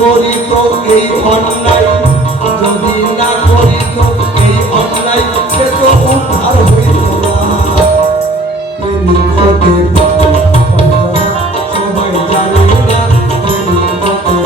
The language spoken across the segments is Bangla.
করি তো এই অন্যায়, যদি না করি তো এই অন্যায়, সে তো উদ্ধার হইল না। প্রেমিক হতে সবাই জানে না, প্রেমিক হতে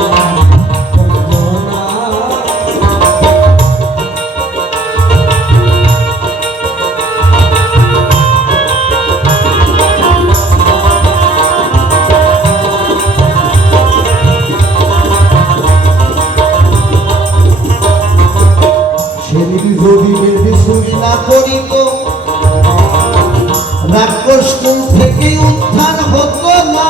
রাক্ষসকুল থেকে উদ্ধার হতো না।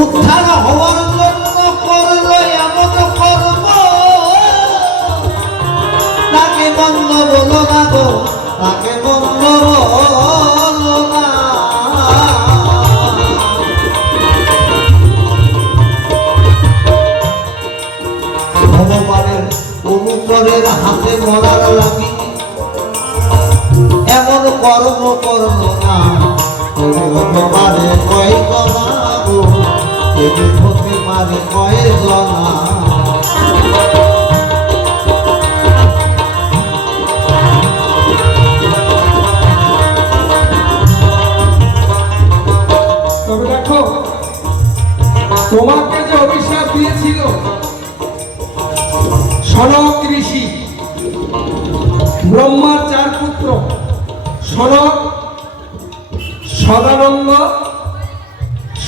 উদ্ধার হওয়ার জন্য করলো এমন কর্ম, তাকে বন্ধ বলো না গো, তাকে বন্ধ বলো না। ভগবানের অনুচরের হাতে মরার লাগি এমন কর্ম করল না। মারে কয় জনা গো, হতে মারে কয় জনা। তবে দেখো, তোমাকে যে অভিশাপ দিয়েছিল সনক ঋষি, ব্রহ্মার 4 পুত্র সনক, সদানন্দ,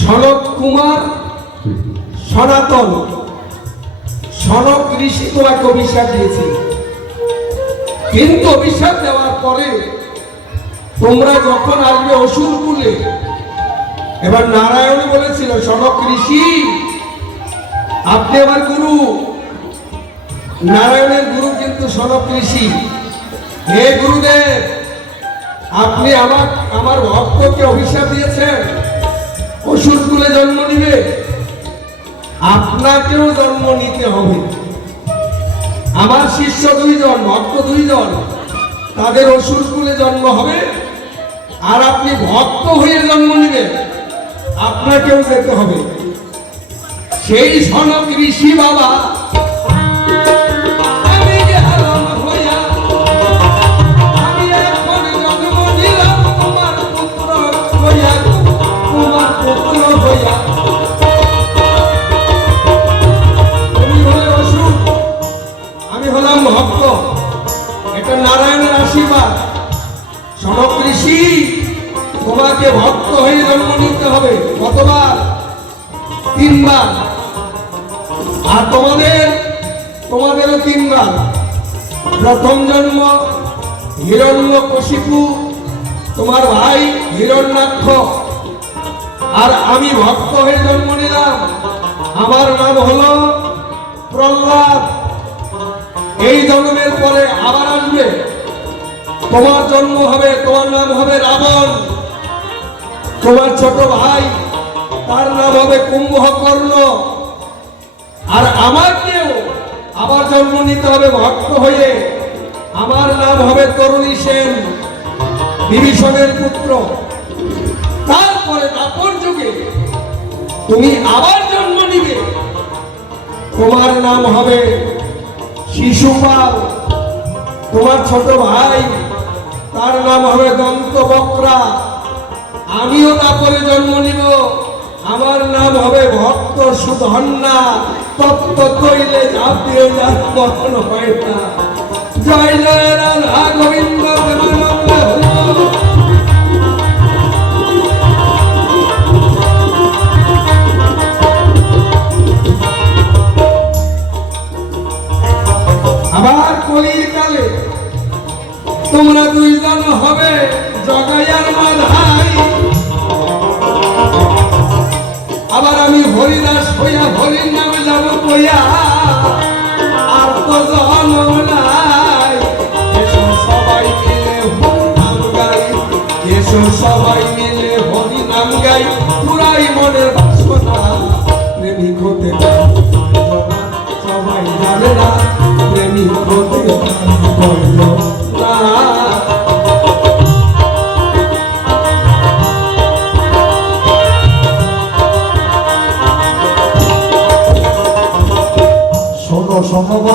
সনক কুমার, সনাতন, সনক ঋষি তোমাকে অভিশাপ দিয়েছিল। কিন্তু অভিশাপ দেওয়ার পরে তোমরা যখন আসবে অসুরকুলে, এবার নারায়ণ বলেছিল সনক ঋষি আপনি আমার গুরু। নারায়ণের গুরু কিন্তু সনক ঋষি। হে গুরুদেব, আপনি আমার ভক্তকে অভিশাপ দিয়েছেন অসুরকুলে জন্ম নিবে, আপনাকেও জন্ম নিতে হবে। আমার শিষ্য 2 জন, ভক্ত 2 জন, তাদের অসুরকুলে জন্ম হবে, আর আপনি ভক্ত হয়ে জন্ম নিবেন, আপনাকেও যেতে হবে। সেই সনক ঋষি বাবা ভক্ত, এটা নারায়ণের আশীর্বাদ। সনক ঋষি তোমাকে ভক্ত হয়ে জন্ম নিতে হবে। কতবার? 3 বার। আর তোমাদেরও 3 বার। প্রথম জন্ম হিরণ্যকশিপু, তোমার ভাই হিরণ্যাক্ষ। আর আমি ভক্ত হয়ে জন্ম নিলাম, আমার নাম হলো প্রহ্লাদ। এই জন্মের পরে আবার আসবে, তোমার জন্ম হবে, তোমার নাম হবে রাবণ। তোমার ছোট ভাই, তার নাম হবে কুম্ভকর্ণ। আর আমাকেও আবার জন্ম নিতে হবে ভক্ত হয়ে, আমার নাম হবে তরুণী সেন, বিভীষণের পুত্র। তারপরে দাপর যুগে তুমি আবার জন্ম নিবে, তোমার নাম হবে শিশুপাল। তোমার ছোট ভাই, তার নাম হবে দন্তবক্রা। আমিও তারপরে জন্ম নিব, আমার নাম হবে ভক্ত সুধন্যা। তত্ত্ব তৈলে ঝাঁপ দিয়ে যার মতন হয় না। জয় জয় রাধা গোবিন্দ প্রেমানন্দ। আবার কলির কালে তোমরা 2 জন হবে জগাই আর মাধাই। আবার আমি হরিদাস হইয়া হরির নামে যাব কইয়া, আর তো জন্ম নাই। এসো সবাই মিলে হরি নাম গাই, এসো সবাই মিলে হরি নাম গাই। পুরাই মনের বাসনা, প্রেমিক হতে সবাই জানে না, প্রেমিক হতে না। সমব